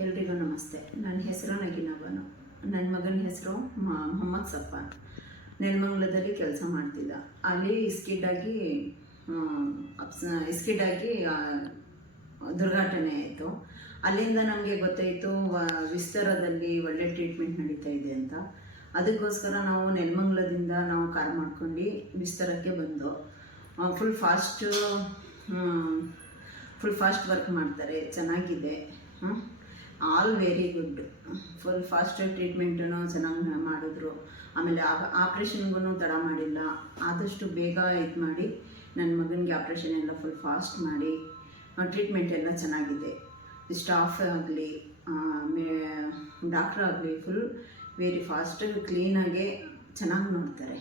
ಎಲ್ರಿಗೂ ನಮಸ್ತೆ. ನನ್ನ ಹೆಸರು ನಗಿನವನು. ನನ್ನ ಮಗನ ಹೆಸರು ಮೊಹಮ್ಮದ್ ಸಫಾನ್. ನೆಲಮಂಗಲದಲ್ಲಿ ಕೆಲಸ ಮಾಡ್ತಿದ್ದ. ಅಲ್ಲಿ ಇಸ್ಕಿಡಾಗಿ ದುರ್ಘಟನೆ ಆಯಿತು. ಅಲ್ಲಿಂದ ನಮಗೆ ಗೊತ್ತಾಯಿತು ವಿಸ್ತಾರದಲ್ಲಿ ಒಳ್ಳೆ ಟ್ರೀಟ್ಮೆಂಟ್ ನಡೀತಾ ಇದೆ ಅಂತ. ಅದಕ್ಕೋಸ್ಕರ ನಾವು ನೆಲಮಂಗಲದಿಂದ ನಾವು ಕಾರ್ ಮಾಡ್ಕೊಂಡು ವಿಸ್ತಾರಕ್ಕೆ ಬಂದು ಫುಲ್ ಫಾಸ್ಟ್ ವರ್ಕ್ ಮಾಡ್ತಾರೆ. ಚೆನ್ನಾಗಿದೆ, all very good. Full fast ಟ್ರೀಟ್ಮೆಂಟನ್ನು ಚೆನ್ನಾಗಿ ಮಾಡಿದ್ರು. ಆಮೇಲೆ ಆಪ್ರೇಷನ್ಗೂ ತಡ ಮಾಡಿಲ್ಲ. ಆದಷ್ಟು ಬೇಗ ಇದು ಮಾಡಿ ನನ್ನ ಮಗನಿಗೆ ಆಪ್ರೇಷನ್ ಎಲ್ಲ ಫುಲ್ ಫಾಸ್ಟ್ ಮಾಡಿ ಟ್ರೀಟ್ಮೆಂಟ್ ಎಲ್ಲ ಚೆನ್ನಾಗಿದೆ. ಸ್ಟಾಫ್ ಆಗಲಿ ಡಾಕ್ಟ್ರ್ ಆಗಲಿ ಫುಲ್ ವೆರಿ ಫಾಸ್ಟ್ ಕ್ಲೀನಾಗೆ ಚೆನ್ನಾಗಿ ನೋಡ್ತಾರೆ.